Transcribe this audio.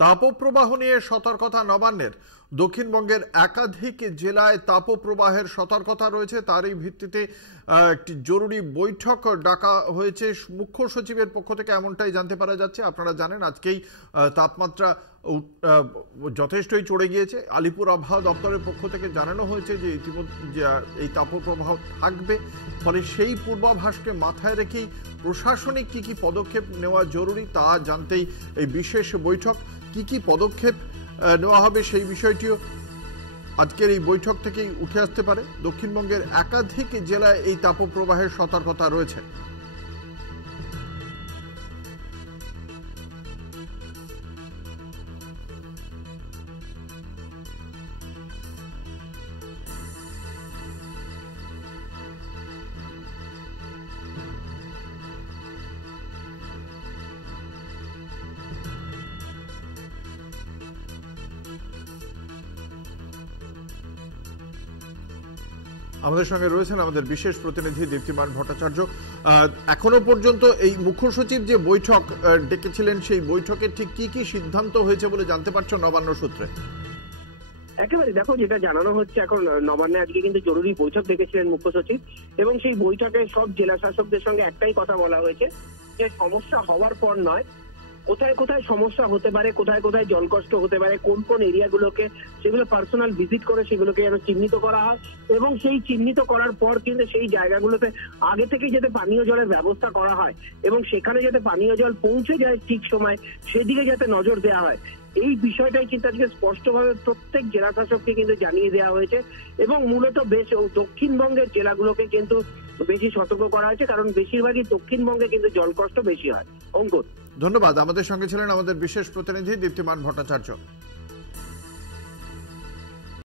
তাপপ্রবাহ নিয়ে সতর্কতা নবান্নের। দক্ষিণবঙ্গের একাধিক জেলায় তাপপ্রবাহের সতর্কতা রয়েছে। তারই ভিত্তিতে একটি জরুরি বৈঠক ডাকা হয়েছে মুখ্য সচিবের পক্ষ থেকে, এমনটাই জানতে পারা যাচ্ছে। আপনারা জানেন আজকেই তাপমাত্রা যথেষ্টই চড়ে গিয়েছে। আলিপুর আবহাওয়া দপ্তরের পক্ষ থেকে জানানো হয়েছে যে ইতিমধ্যে এই তাপপ্রবাহ থাকবে, ফলে সেই পূর্বাভাসকে মাথায় রেখেই প্রশাসনিক কি কি পদক্ষেপ নেওয়া জরুরি তা জানতেই এই বিশেষ বৈঠক। কি কি পদক্ষেপ নেওয়া হবে সেই বিষয়টিও আজকের এই বৈঠক থেকেই উঠে আসতে পারে। দক্ষিণবঙ্গের একাধিক জেলায় এই তাপপ্রবাহের সতর্কতা রয়েছে। আমাদের সঙ্গে রয়েছেন আমাদের বিশেষ প্রতিনিধি দীপ্তিমান ভট্টাচার্য। এখনো পর্যন্ত এই মুখ্য সচিব যে বৈঠক ডেকেছিলেন সেই বৈঠকে ঠিক কি কি সিদ্ধান্ত হয়েছে বলে জানতে পারছো নবান্ন সূত্রে? একেবারে দেখো, যেটা জানানো হচ্ছে এখন নবান্নে আজকে কিন্তু জরুরি বৈঠক ডেকেছিলেন মুখ্য সচিব, এবং সেই বৈঠকে সব জেলা শাসকদের সঙ্গে একটাই কথা বলা হয়েছে যে সমস্যা হওয়ার পর নয়, কোথায় কোথায় সমস্যা হতে পারে, কোথায় কোথায় জলকষ্ট হতে পারে, কোন কোন এরিয়াগুলোকে সেগুলো পার্সোনাল ভিজিট করে সেগুলোকে যেন চিহ্নিত করা হয়, এবং সেই চিহ্নিত করার পর কিন্তু সেই জায়গাগুলোতে আগে থেকে যাতে পানীয় জলের ব্যবস্থা করা হয় এবং সেখানে যাতে পানীয় জল পৌঁছে যায় ঠিক সময়, সেদিকে যাতে নজর দেওয়া হয়। এই বিষয়টাই কিন্তু আজকে স্পষ্টভাবে প্রত্যেক জেলা শাসককে কিন্তু জানিয়ে দেওয়া হয়েছে, এবং মূলত বেশ দক্ষিণবঙ্গের জেলাগুলোকে কিন্তু বেশি সতর্ক করা হয়েছে, কারণ বেশিরভাগই দক্ষিণবঙ্গে কিন্তু জলকষ্ট বেশি হয়। অঙ্কুর, ধন্যবাদ। আমাদের সঙ্গে ছিলেন আমাদের বিশেষ প্রতিনিধি দীপ্তিমান ভট্টাচার্য।